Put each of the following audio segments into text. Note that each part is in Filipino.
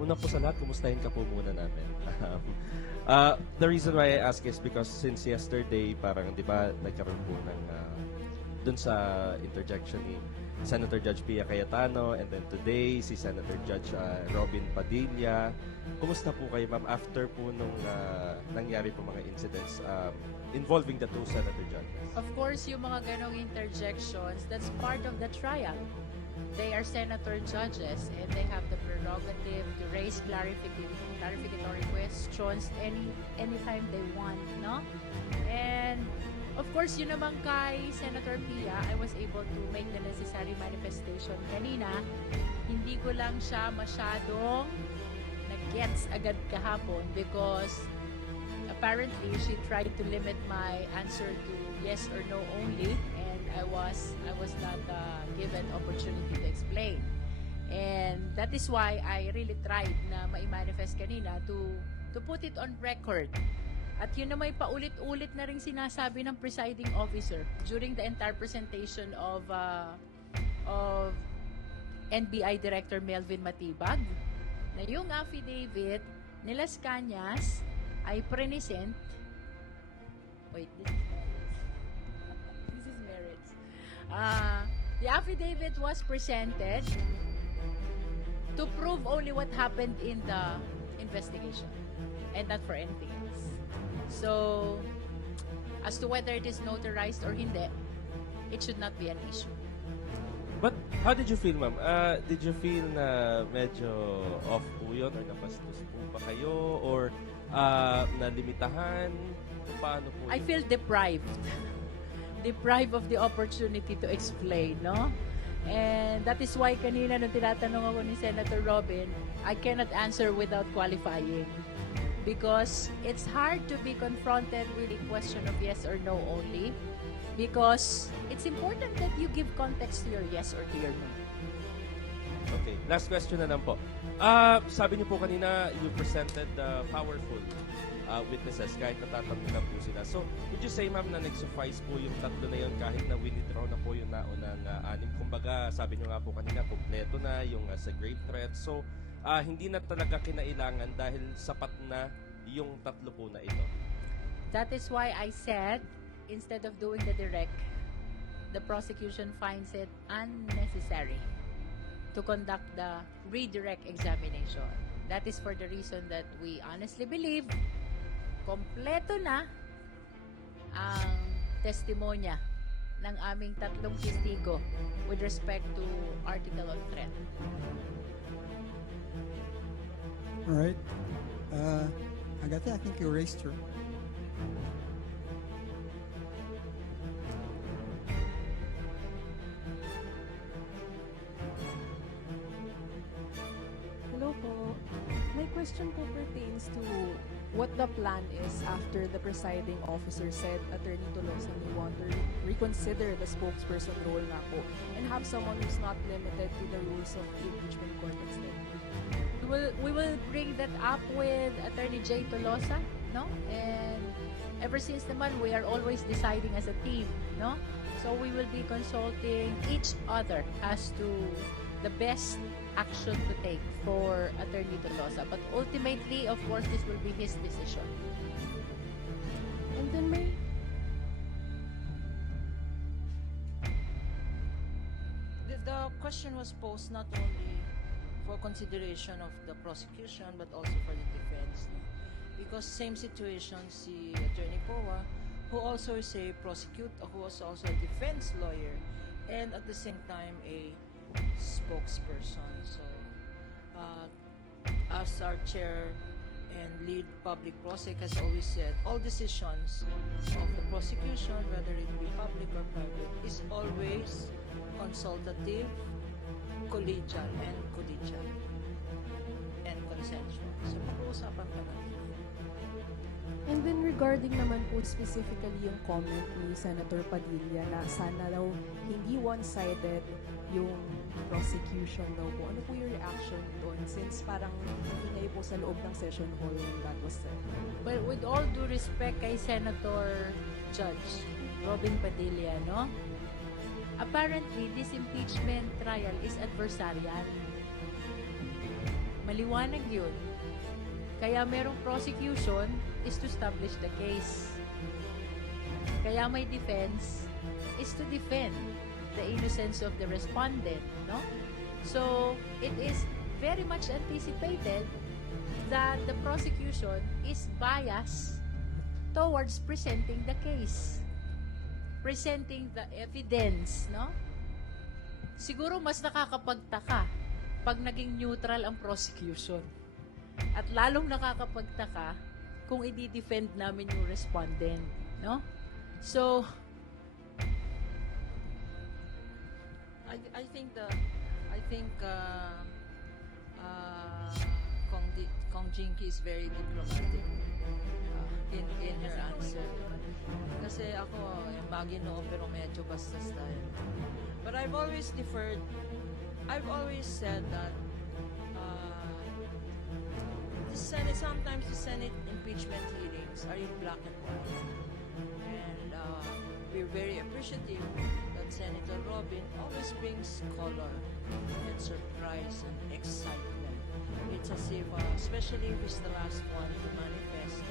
una po sa lahat, kumustahin ka po muna namin. The reason why I ask is because since yesterday, parang, di ba, nagkaroon po ng dun sa interjection ni Senator Judge Pia Cayetano, and then today, si Senator Judge Robin Padilla. Kumusta po kayo, ma'am, after po nung nangyari po mga incidents involving the two senator judges? Of course, yung mga ganong interjections, that's part of the trial. They are senator judges and they have the prerogative to raise clarificatory questions anytime they want, no? And of course, yun naman kay Senator Pia, I was able to make the necessary manifestation kanina. Hindi ko lang siya masyadong nag-gets agad kahapon because apparently she tried to limit my answer to yes or no only, and I was not given opportunity to explain. And that is why I really tried na ma-manifest kanina to put it on record. At yun na may paulit-ulit na rin sinasabi ng presiding officer during the entire presentation of NBI Director Melvin Matibag na yung affidavit ni Las Cañas ay present. Wait, this is merits. The affidavit was presented to prove only what happened in the investigation and not for anything else. So, as to whether it is notarized or hindi, it should not be an issue. But how did you feel, ma'am? Did you feel na medyo off po yun or napastos po ba kayo or nalimitahan? Paano po? I feel deprived. Deprived of the opportunity to explain, no? And that is why kanina nung tinatanong ako ni Senator Robin, I cannot answer without qualifying. Because it's hard to be confronted with a question of yes or no only. Because it's important that you give context to your yes or to your no. Okay, last question na lang po. Sabi niyo po kanina, you presented powerful witnesses kahit natatanong na po sila. So, would you say, ma'am, na nag-suffice po yung tatlo na yun kahit na winidraw na po yung naunang anim? Kumbaga, sabi niyo nga po kanina, kompleto na yung sa grave threat. So, hindi na talaga kinailangan dahil sapat na yung tatlo po na ito. That is why I said, instead of doing the direct, the prosecution finds it unnecessary to conduct the redirect examination. That is for the reason that we honestly believe kompleto na ang testimonya ng aming tatlong testigo with respect to article of threat. All right. Agatha, I think you raised your. Hello po. My question po pertains to what the plan is after the presiding officer said Attorney Tolosa may want to reconsider the spokesperson role nga po and have someone who's not limited to the rules of the impeachment court instead. We will bring that up with Attorney Jay Tolosa, no? And ever since naman, we are always deciding as a team, no? So we will be consulting each other as to the best action to take for Attorney Tolosa. But ultimately, of course, this will be his decision. And then may the question was posed not only for consideration of the prosecution but also for the defense. No? Because same situation si Attorney Poa, who also is a who was also a defense lawyer and at the same time a spokesperson. So, as our chair and lead public prosec has always said, all decisions of the prosecution, whether it be public or private, is always consultative, collegial, and consensual. So, pag-uusapan pa natin. And then regarding naman po specifically yung comment ni Senator Padilla na sana daw hindi one-sided yung prosecution daw po. Ano po yung reaction doon since parang ingay po sa loob ng session hall when that was said? Well, with all due respect kay Senator Judge Robin Padilla, no? Apparently, this impeachment trial is adversarial. Maliwanag yun. Kaya merong prosecution is to establish the case. Kaya may defense is to defend the innocence of the respondent, no? So, it is very much anticipated that the prosecution is biased towards presenting the case, presenting the evidence, no? Siguro mas nakakapagtaka pag naging neutral ang prosecution. At lalong nakakapagtaka kung i-defend namin yung respondent, no? So, I think Kong Jinky is very diplomatic in her answer. Kasi ako, yung Maginoo, pero medyo bastos tayo. But I've always said that sometimes the Senate impeachment hearings are in black and white. And we're very appreciative that Senator Robin always brings color and surprise and excitement. It's as if, especially if it's the last one to manifest,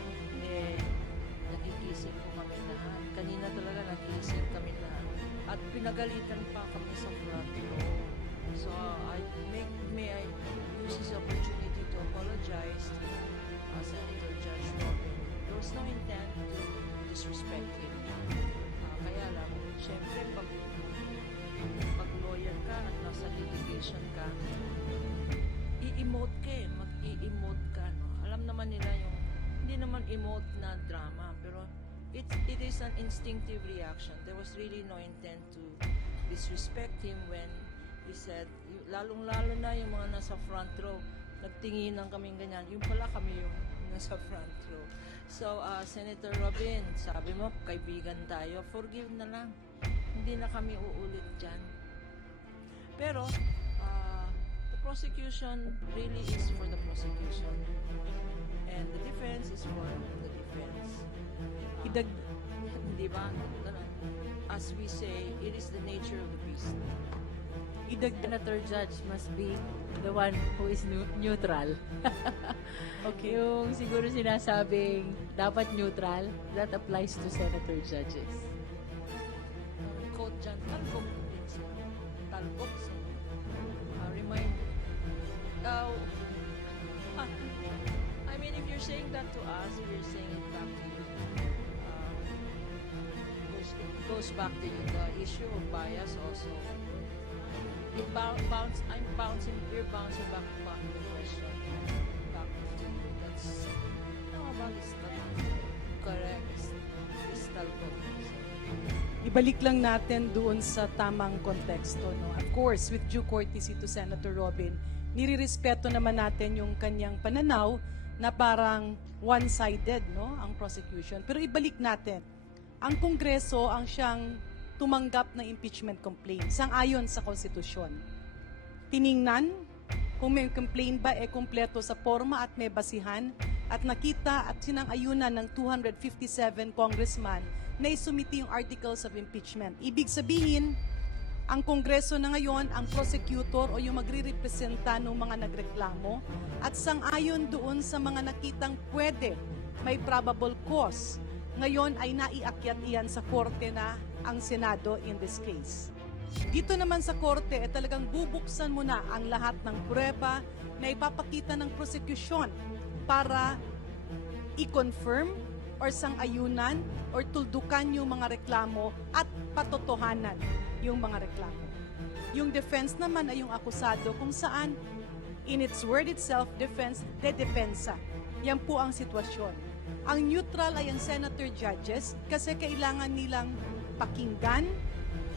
nagigising po kami lahat. Kanina talaga nagigising kami lahat. At pinagalitan pa kami sa front row. So, may I use this opportunity to apologize to Senator Judge Robin. There was no intent to disrespect him. Kaya lang, syempre, pag lawyer ka at nasa litigation ka, i-emote ka mag-i-emote ka, no? Alam naman nila yung, hindi naman emote na drama, pero it is an instinctive reaction. There was really no intent to disrespect him when he said, lalong-lalo na yung mga nasa front row, nagtinginan kaming ganyan, yung pala kami yung nasa front row. So, Senator Robin, sabi mo, kaibigan tayo, forgive na lang. Hindi na kami uulit dyan. Pero, the prosecution really is for the prosecution. And the defense is for the defense. Di ba? Ganun. As we say, it is the nature of the beast. Senator Judge must be the one who is neutral. Okay. Yung siguro sinasabing dapat neutral, that applies to senator judges. Quote dyan, talbog din siya. Talbog siya. Remind. I mean, if you're saying that to us, if you're saying it back to you, it goes back to you. The issue of bias also. We're bouncing back to the question. Back to you. That's, about this correct. It's talbog. Ibalik lang natin doon sa tamang konteksto. No? Of course, with due courtesy to Senator Robin, nirirespeto naman natin yung kanyang pananaw na parang one-sided, no, ang prosecution. Pero ibalik natin, ang Kongreso ang siyang tumanggap ng impeachment complaint sang-ayon sa konstitusyon. Tiningnan kung may complaint ba kumpleto sa forma at may basihan at nakita at sinang-ayunan ng 257 congressman na isumiti yung articles of impeachment. Ibig sabihin, ang Kongreso na ngayon, ang prosecutor o yung magre-representa ng mga nagreklamo at sang-ayon doon sa mga nakitang pwede, may probable cause. Ngayon ay naiakyat iyan sa korte na ang Senado in this case. Dito naman sa korte, talagang bubuksan mo na ang lahat ng prueba na ipapakita ng prosecution para i-confirm or sang-ayunan or tuldukan yung mga reklamo at patotohanan yung mga reklamo. Yung defense naman ay yung akusado kung saan in its word itself, defense, dedepensa. Yan po ang sitwasyon. Ang neutral ay ang senator judges kasi kailangan nilang pakinggan,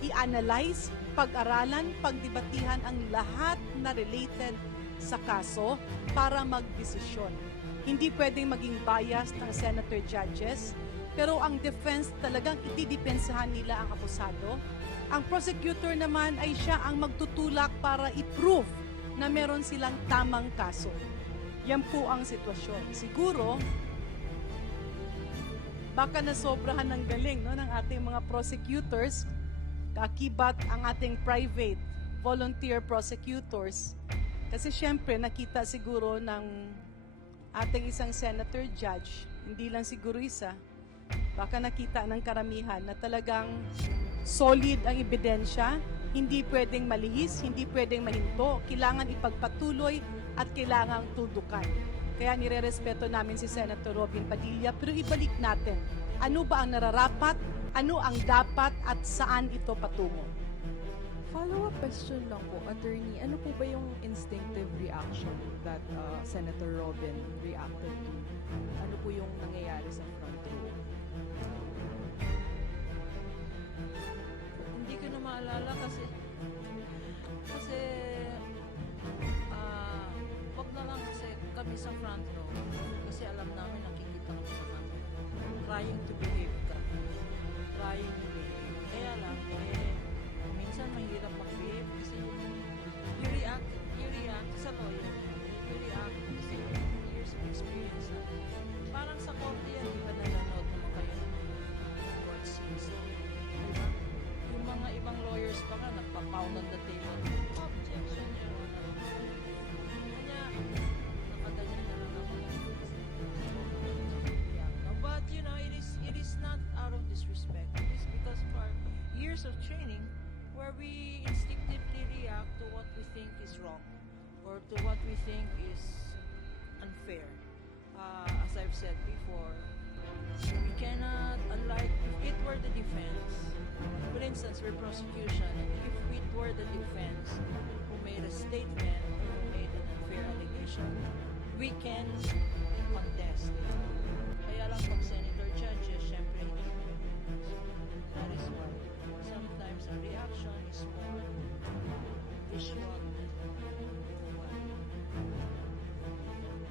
i-analyze, pag-aralan, pagdebatihan ang lahat na related sa kaso para magdesisyon. Hindi pwedeng maging biased ng senator judges, pero ang defense talagang itidepensahan nila ang akusado. Ang prosecutor naman ay siya ang magtutulak para i-prove na meron silang tamang kaso. Yan po ang sitwasyon. Siguro, baka nasobrahan ng galing no, ng ating mga prosecutors, kakibat ang ating private volunteer prosecutors Kasi syempre, nakita siguro ng ating isang senator judge, hindi lang siguro isa, baka nakita ng karamihan na talagang solid ang ebidensya, hindi pwedeng malihis, hindi pwedeng mahinto, kailangan ipagpatuloy at kailangang tudukan. Kaya nirerespeto namin si Senator Robin Padilla, pero ibalik natin, ano ba ang nararapat, ano ang dapat at saan ito patungo? Follow-up question lang po, attorney. Ano po ba yung instinctive reaction that Senator Robin reacted to? Ano po yung nangyayari sa front row? Hindi ko na maalala kasi wag na lang kasi kami sa front row kasi alam namin nakikita kami sa front row. Trying to behave ka. Trying to behave. Kaya lang, minsan mahirap mag-behave kasi you react sa lawyer. You react kasi years of experience na. Parang sa korte yan, di ba nanonood naman kayo ng court scenes? Diba? Yung mga ibang lawyers pa nga, nagpa-pound on the table. Objection, Your Honor. Kanya, nakaganyan na lang ako. Yeah. No, but, it is not out of disrespect. It is because of our years of training where we instinctively react to what we think is wrong or to what we think is unfair. As I've said before, we cannot, unlike if it were the defense, for instance, we're prosecution, if it were the defense who made a statement, who made an unfair allegation, we can contest. Kaya lang pag senator judges, syempre hindi pwede. That is why sometimes our reaction is more visual than verbal.